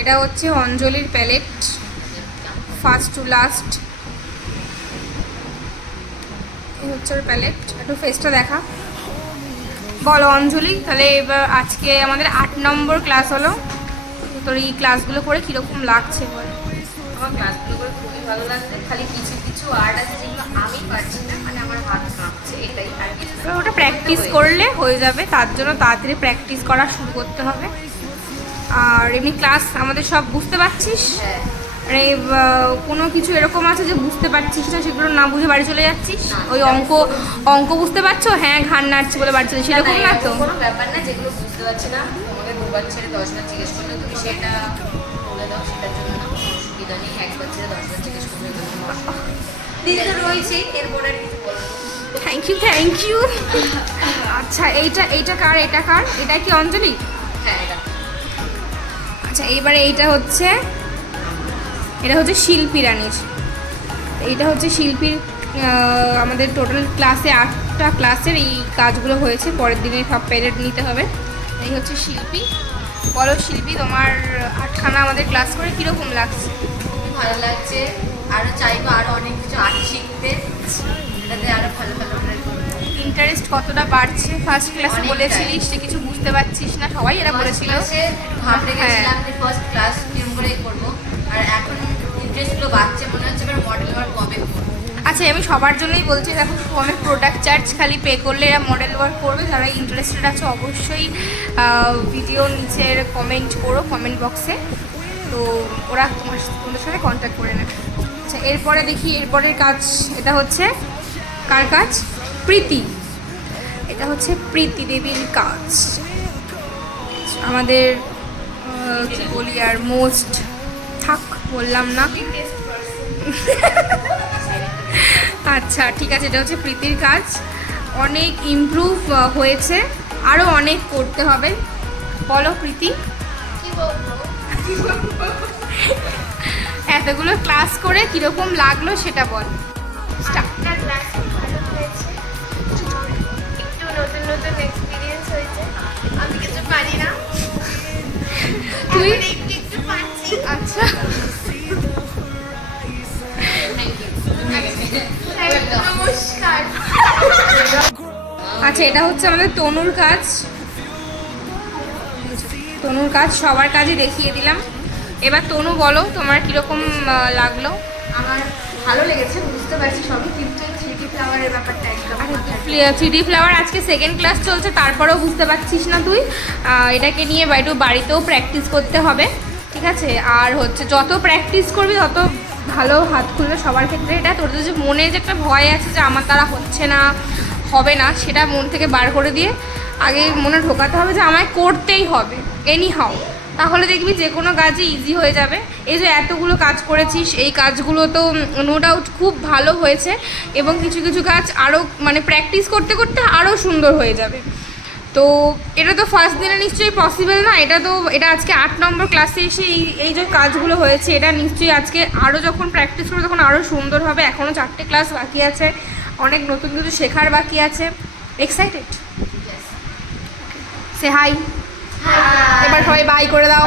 এটা হচ্ছে অঞ্জলির palette, first to last. এই হচ্ছে ওর প্যালেট। একটু ফেসটা দেখা। বলো অঞ্জলি, তাহলে এবার আজকে আমাদের 8 নম্বর ক্লাস হলো। তোর এই ক্লাসগুলো করে কীরকম লাগছে বল? আমার ক্লাসগুলো করে খুবই ভালো লাগছে। খালি কিছু কিছু আর্ট আছে যেগুলো আমি পারছি না, মানে আমার হাত কাঁপছে, এটাই আর কিছু। ওটা প্র্যাকটিস করলে হয়ে যাবে, তার জন্য তাড়াতাড়ি প্র্যাকটিস করা শুরু করতে হবে। আর এমনি ক্লাস আমাদের সব বুঝতে পারছিস? হ্যাঁ। মানে কোনো কিছু এরকম আছে যে বুঝতে পারছিস না, সেগুলো না বুঝে বাড়ি চলে যাচ্ছিস? ওই অঙ্ক বুঝতে পারছো, হ্যাঁ ঘাড় নাড়ছি বলে বাড়ি চলে, সেরকম না তো? কোনো ব্যাপার না, যেগুলো বুঝতে পারছি না তোমাকে 2বার ছেড়ে 10বার জিজ্ঞেস করলে তুমি সেটা বলে দাও, সেটার জন্য না কোনো অসুবিধা নেই। 1বার ছেড়ে 10বার জিজ্ঞেস করলে দিদি তো রয়েছেই, এরপরে আর কিছু বলবো। Thank you. আচ্ছা এইটা কার? এটা কি অঞ্জলি? হ্যাঁ এটা। আচ্ছা এইবারে এটা হচ্ছে শিল্পী রানীর। এইটা হচ্ছে শিল্পীর। আমাদের টোটাল ক্লাসে 8টা ক্লাসের এই কাজগুলো হয়েছে, পরের দিনে সব প্যারেড নিতে হবে। এই হচ্ছে শিল্পী। বলো শিল্পী, তোমার 8খানা আমাদের ক্লাস করে কীরকম লাগছে? খুবই ভালো লাগছে, আরও চাইবো আরও অনেক কিছু আর্ট শিখতে, এটাতে আরও ভালো ভালো ইন্টারেস্ট কতটা বাড়ছে? ফার্স্ট ক্লাসে অনেকটাই। বলেছিলিস যে কিছু বুঝতে পারছিস না, সবাই এরা বলেছিল। ভাবতে হ্যাঁ। গেছিলাম যে ফার্স্ট ক্লাস কিরম করেই করবো, আর এখন ইন্টারেস্টগুলো বাড়ছে, মনে হচ্ছে এবার মডেল ওয়ার্ক কবে করবো। আচ্ছা আমি সবার জন্যই বলছি, দেখো অনেক প্রোডাক্ট চার্জ খালি পে করলে এরা মডেল ওয়ার্ক করবে। যারা ইন্টারেস্টেড আছে অবশ্যই ভিডিও নিচের কমেন্ট করো, কমেন্ট বক্সে, তো ওরা তোমাদের সাথে কন্ট্যাক্ট করে নেবে। আচ্ছা এরপরে দেখি এরপরের কাজ। এটা হচ্ছে কার কাজ? প্রীতি। এটা হচ্ছে প্রীতি দেবীর কাজ। আমাদের কি বলি আর, মোস্ট থাক বললাম না। আচ্ছা ঠিক আছে, এটা হচ্ছে প্রীতির কাজ। অনেক ইমপ্রুভ হয়েছে, আরও অনেক করতে হবে। বলো প্রীতি। কি বলবো? এতগুলো ক্লাস করে কীরকম লাগলো সেটা বল। একটা ক্লাস ভালো হয়েছে, একটু নতুন নতুন এক্সপিরিয়েন্স হয়েছে। আমি কিছু পারি না, তুই? এখন একটু একটু পাচ্ছি। আচ্ছা নমস্কার। আচ্ছা এটা হচ্ছে আমাদের তনুর কাজ। তনুর কাজ সবার কাজই দেখিয়ে দিলাম। এবার তনু বলো তোমার কীরকম লাগলো? আমার ভালো লেগেছে, বুঝতে পারছি সবই, কিন্তু 3D ফ্লাওয়ারের ব্যাপারটা একদম 3D ফ্লাওয়ার আজকে সেকেন্ড ক্লাস চলছে, তারপরেও বুঝতে পারছিস না তুই। এটাকে নিয়ে একটু বাড়িতেও প্র্যাকটিস করতে হবে, ঠিক আছে? আর হচ্ছে যত প্র্যাকটিস করবি তত ভালো হাত খুলবে সবার ক্ষেত্রে। এটা তোর যে মনে যে একটা ভয় আছে যে আমার দ্বারা হচ্ছে না, হবে না, সেটা মন থেকে বার করে দিয়ে আগে মনে ঢোকাতে হবে যে আমায় করতেই হবে এনি হাউ। তাহলে দেখবি যে কোনো কাজই ইজি হয়ে যাবে। এই যে এতগুলো কাজ করেছিস, এই কাজগুলো তো নো ডাউট খুব ভালো হয়েছে, এবং কিছু কিছু কাজ আরও মানে প্র্যাকটিস করতে করতে আরও সুন্দর হয়ে যাবে। তো এটা তো ফার্স্ট দিনে নিশ্চয়ই পসিবল না। এটা আজকে 8 নম্বর ক্লাসে এসে এই যে কাজগুলো হয়েছে, এটা নিশ্চয়ই আজকে আরও যখন প্র্যাকটিস করবে তখন আরও সুন্দর হবে। এখনও 4টে ক্লাস বাকি আছে, অনেক নতুন কিছু শেখার বাকি আছে। এক্সাইটেড? সে হাই। এবার সবাই বাই করে দাও।